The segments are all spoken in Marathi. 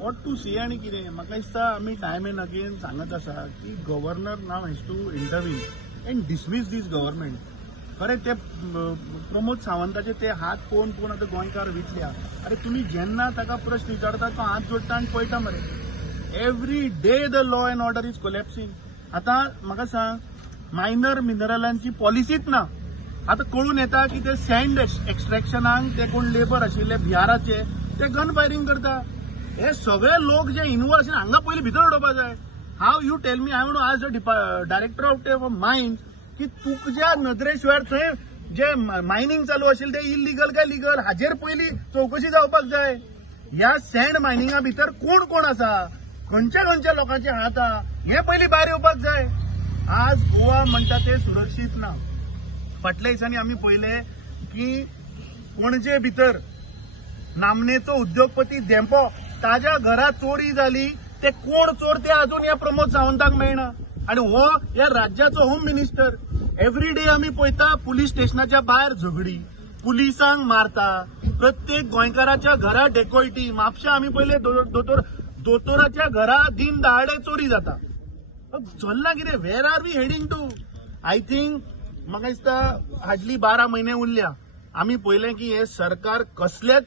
वॉट टू सी आणि कितें म्हाका दिसता आमी टायम एंड अगेन सांगत आसा की governor now has to intervene and dismiss this government. खरें ते प्रमोद सावंताचे ते हात पळोवन पळोवन आतां गोंयकार विटल्या. अरे तुमी जेन्ना ताका प्रश्न विचारता तो हात जोडटा आनी पळयता मरे. Every day the law and order is collapsing. आता म्हाका सांग, मायनर मिनरलांची पॉलिसीच ना. आता कळून येता की ते सँड एक्स्ट्रॅक्शनाक ते कोण लेबर आशिल्ले बिहाराचे ते गन फायरिंग करता. हे सगळे लोक जे इन्वॉल्व आशिल्ले हांगा पयलीं भितर उडोवपाक जाय. How you tell me, I want to ask the director of mines की तुझ्या नदरे शिवाय थंय जे मायनिंग चालू आशिल्लें ते इलिगल काय लिगल हाजेर पयलीं चौकशी जावपाक जाय. ह्या सँड मायनिंगा भितर कोण कोण आसा, खंयच्या खंयच्या लोकांचे हात आहा हे पयलीं भायर येवपाक जाय. आज गोवा म्हणटा ते सुरक्षीत ना. फाटल्या दिसांनी आमी पळयले की पणजे भितर नामनेचो उद्योगपती देंपो ताज्या घरा चोरी जाली. ते कोण चोर ते अजून ह्या प्रमोद सावंताक मेळना. आणि हो ह्या राज्याचो होम मिनिस्टर. एव्हरी डे आमी पळयता पुलीस स्टेशनाच्या भायर झगडी, पुलिसांक मारता, प्रत्येक गोंयकाराच्या घरा डेकोयटी. म्हापशा आमी पयले दोतोराच्या घरा दिन दहाडे चोरी जाता. चल्ला कितें? Where are we heading to? I think म्हाका दिसता हार्डली 12 म्हयने उरल्या. आमी पळयलें की हे सरकार कसलेच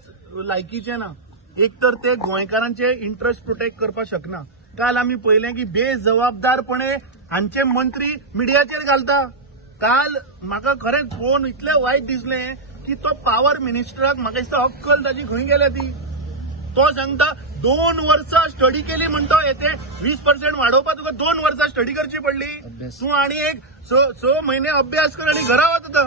लायकीचे ना. एक तर ते गोंयकारांचे इंटरेस्ट प्रोटेक्ट करपाक शकना. काल आमी पळयलें की बेजबाबदारपणे हांचे मंत्री मिडियाचेर घालता. काल म्हाका खरेंच पळोवन इतलें वायट दिसलें की तो पॉवर मिनिस्टराक म्हाका दिसता अक्कल ताची खंय गेल्या ती. तो सांगता 2 वर्सां स्टडी केली म्हणतो येते 20% वाडोवपाक तुका 2 वर्सां स्टडी करची पडली. तूं आनी एक 6 म्हयने अभ्यास कर आनी घरा वता.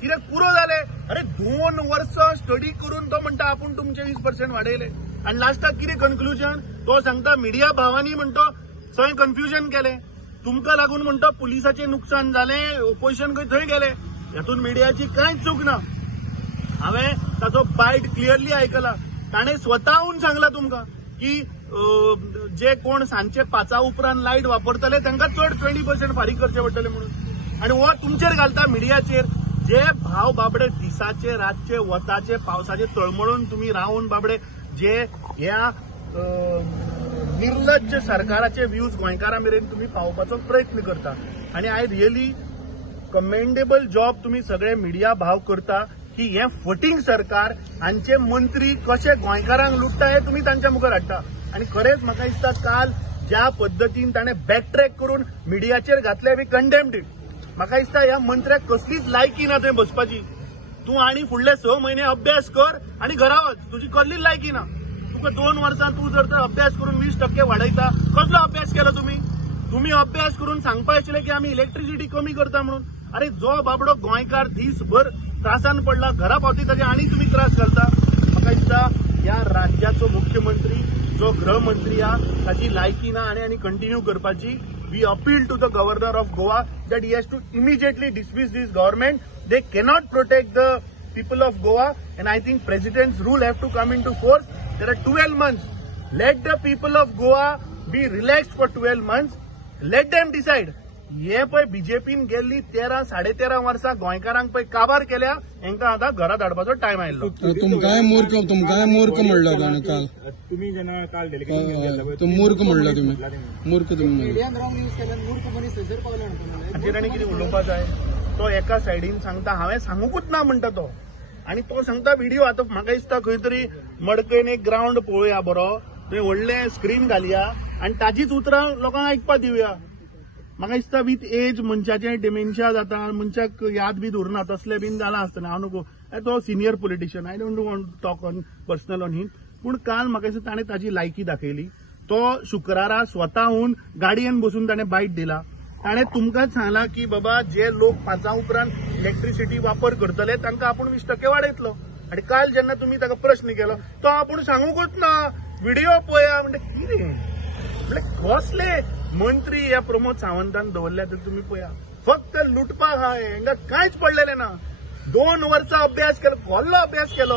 कित्याक पुरो जाले? अरे 2 वर्सां स्टडी करून तो म्हणटा आपूण तुमचे 20% वाडयले. आनी लास्टाक कितें कन्क्लुजन? तो सांगता मिडिया भावांनी म्हणतो थंय कन्फ्युजन केलें. तुमकां लागून म्हणतो पुलिसाचें नुकसान जालें, ओपोजिशन थंय गेले. हातून मिडियाची कांयच चूक ना. हांवें ताचो बायट क्लियरली आयकला. ताणें स्वताहून सांगला तुमकां की जे कोण सांजचे 5 उपरांत लायट वापरतले तांकां चड 20% फारीक करचे पडटले म्हणून. आनी हो तुमचेर घालता मिडियाचेर. जे भाव बाबडे दिसाचे रातचे वताचे पावसाचे तळमळून तुम्ही रावन बाबडे जे ह्या निर्लज्ज सरकाराचे व्ह्यूज गोंयकारां मेरेन तुम्ही पावोवपाचो प्रयत्न करता. आनी आय रियली कमेंडेबल जॉब तुम्ही सगळे मिडिया भाव करता की हे फटींग सरकार हांचे मंत्री कशे गोंयकारांक लुटता हे तुम्ही तांच्या मुखार हाडटा. आनी खरेंच म्हाका दिसता काल ज्या पद्दतीन ताणें बॅकट्रॅक करून मिडियाचेर घातले वी कंडेम्ड इट. म्हाका दिसता ह्या मंत्र्याक कसलीच लायकी ना थंय बसपाची. तूं आनी फुडले 6 म्हयने अभ्यास कर आनी घरा वच. तुजी कसलीच लायकी ना. तुका 2 वर्सां तूं जर तर अभ्यास करून 20% वाडयता. कसलो अभ्यास केलो तुम्ही अभ्यास करून सांगपा आशिल्लें की आमी इलेक्ट्रिसिटी कमी करता म्हणून. अरे जो बाबडो गोंयकार दीसभर त्रासान पडला घरा पावती ताचे आनी तुम्ही त्रास घालता. म्हाका दिसता ह्या राज्याचो मुख्यमंत्री जो गृहमंत्री आहा ताची लायकी ना आनी कंटिन्यू करपाची. We appeal to the governor of Goa that he has to immediately dismiss this government. They cannot protect the people of Goa, and I think President's rule have to come into force. There are 12 months. Let the people of Goa be relaxed for 12 months. Let them decide. हे पळय बीजेपीन गेल्ली 13-13.5 वर्सां गोंयकारांक पळय काबार केल्या. हांकां आतां घरा धाडपाचो टायम आयलो. तुमकांय मूर्ख म्हणलो ताणें काल. तुम्ही जेन्ना काल डेलिगेशन मूर्ख म्हणलो तुम्ही. मूर्ख तुम्ही. हाचेर आनी कितें उलोवपाक जाय? तो एका सायडीन सांगता हांवें सांगूकूच ना म्हणटा तो. आनी तो सांगता व्हिडिओ. आतां म्हाका दिसता खंय तरी मडकयन एक ग्राउंड पळोवया बरो. थंय व्हडलें स्क्रीन घालया आनी ताजीच उतरां लोकांक आयकपा दिवया. म्हाका दिसता विथ एज मनशाचें डिमेन्शिया जाता, मनशाक याद बी उरना तसलें बीन जालां आसतना. हांव नको तो senior politician. I don't want to talk on personal on him. पूण काल म्हाका दिसता ताणें ताची लायकी दाखयली. तो शुक्रारा स्वताहून गाडयेन बसून ताणें बायट दिला. ताणें तुमकांच सांगला की बाबा जे लोक 5 उपरांत इलेक्ट्रिसिटी वापर करतले तांकां आपूण 20% वाडयतलो. आनी काल जेन्ना तुमी ताका प्रश्न केलो तो आपूण सांगूकूच ना. व्हिडिओ पळया म्हणजे कितें म्हणजे कसले मंत्री ह्या प्रमोद सावंतान दवरल्या तर तुम्ही पळया. फक्त लुटपाक हांगा कांयच पडलेलें ना. 2 वर्सां अभ्यास केलो. कसलो अभ्यास केलो?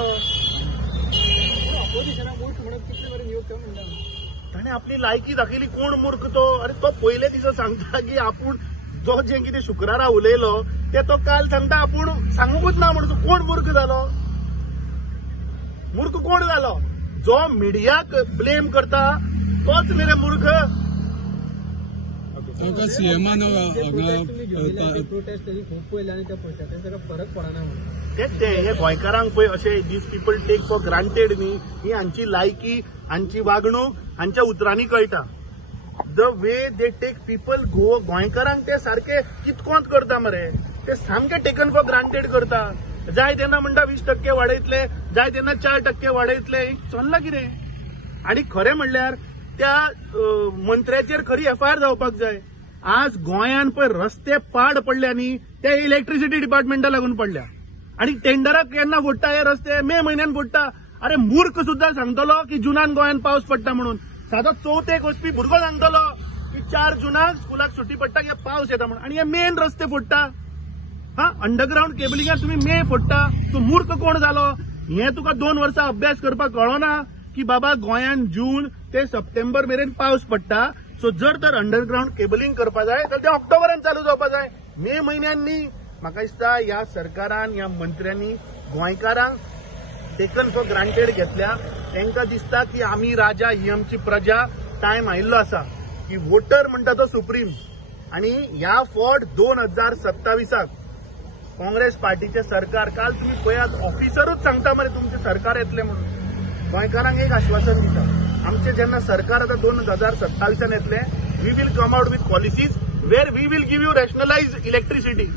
ताणें आपली लायकी दाखयली. कोण मूर्ख तो? अरे तो पयले दिसा सांगता की आपूण जो जे कितें शुक्रारा उलयलो ते तो काल सांगता आपूण सांगूकूच ना म्हणून. कोण मूर्ख जालो? मूर्ख कोण जालो? जो मिडियाक ब्लेम करता तोच मरे मूर्ख. हाका सीएमान प्रोटेस्ट खूप पयले आनी त्या पयशांचो ताका फरक पडना म्हणून ते हे गोंयकारांक पळय अशे these people take for granted न्ही, ही हांची लायकी, हांची वागणूक हांच्या उतरांनी कळटा. The way they take people गोंयकारांक ते सारखे कितकोंत करता मरे, ते सामके टेकन फॉर ग्रांटेड करता. जाय तेन्ना म्हणटा 20% वाडयतले, जाय तेन्ना 4% वाडयतले, चल्लां कितें. आनी खरें म्हणल्यार त्या मंत्र्याचेर खरी एफआयआर जावपाक जाय. आज गोंयान पळय रस्ते पाड पडल्या न्ही, ते इलेक्ट्रिसिटी डिपार्टमेंटा लागून पडल्या. आणि टेंडराक केन्ना फोडटा हे रस्ते, मे म्हयन्यान फोडटा. अरे मूर्ख सुद्धा सांगतलो की जुनान गोंयान पावस पडटा म्हणून. सादो चवथेक वचपी भुरगो सांगतलो की 4 जुनाक स्कुलाक सुटी पडटा की पावस येता म्हणून, आणि हे मेन रस्ते फोडटा. हा, अंडरग्राउंड केबलिंगार तुम्ही मे फोडटा. तूं मूर्ख कोण जालो. हे तुका 2 वर्सां अभ्यास करपाक कळना की बाबा गोंयान जून ते सप्टेंबर मेरेन पावस पडटा. सो जर तर अंडरग्राउंड केबलिंग करपा जाय तर ते ऑक्टोबरान चालू जावपा जाय, मे म्हयन्यान न्ही. म्हाका दिसता ह्या सरकारान, ह्या मंत्र्यांनी गोंयकारांक टेकन फॉर ग्रांटेड घेतल्या. तांकां दिसता की आमी राजा, ही आमची प्रजा. टायम आयिल्लो आसा की वोटर म्हणटा तो सुप्रीम. आणि ह्या फावट 2027 काँग्रेस पार्टीचे सरकार, काल तुम्ही पळयात ऑफिसरूच सांगता मरे तुमचे सरकार येतले म्हणून. गोंयकारांक एक आश्वासन दिता, आमचे जेन्ना सरकार आता 2027 येतले, we will come out with policies where we will give you rationalize electricity.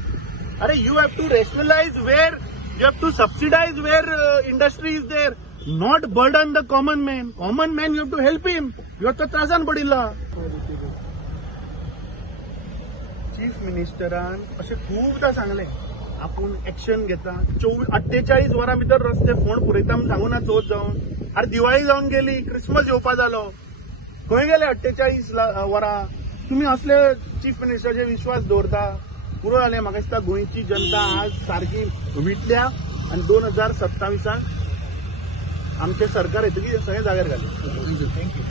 अरे you have to rationalize where, you have to subsidize where industry is there, not burden the common man. Common man you have to help him. ह्यो तो त्रासान पडिल्लो. चीफ मिनिस्टरान अशें खूबदां सांगलें आपूण एक्शन घेता. 48 वरां भितर रस्ते फोंड पुरयता म्हूण सांगून ना चवथ जावन. अरे दिवाळी जावन गेली, क्रिसमस येवपा जालो, खंय गेले 48 वरां. तुमी असले चीफ मिनिस्टराचेर विश्वास दवरता. पुरो जालें. म्हाका दिसता गोंयची जनता आज सारकी विटल्या आनी 2027 आमचें सरकार येतकीर सगळें जाग्यार घालें. थँक्यू.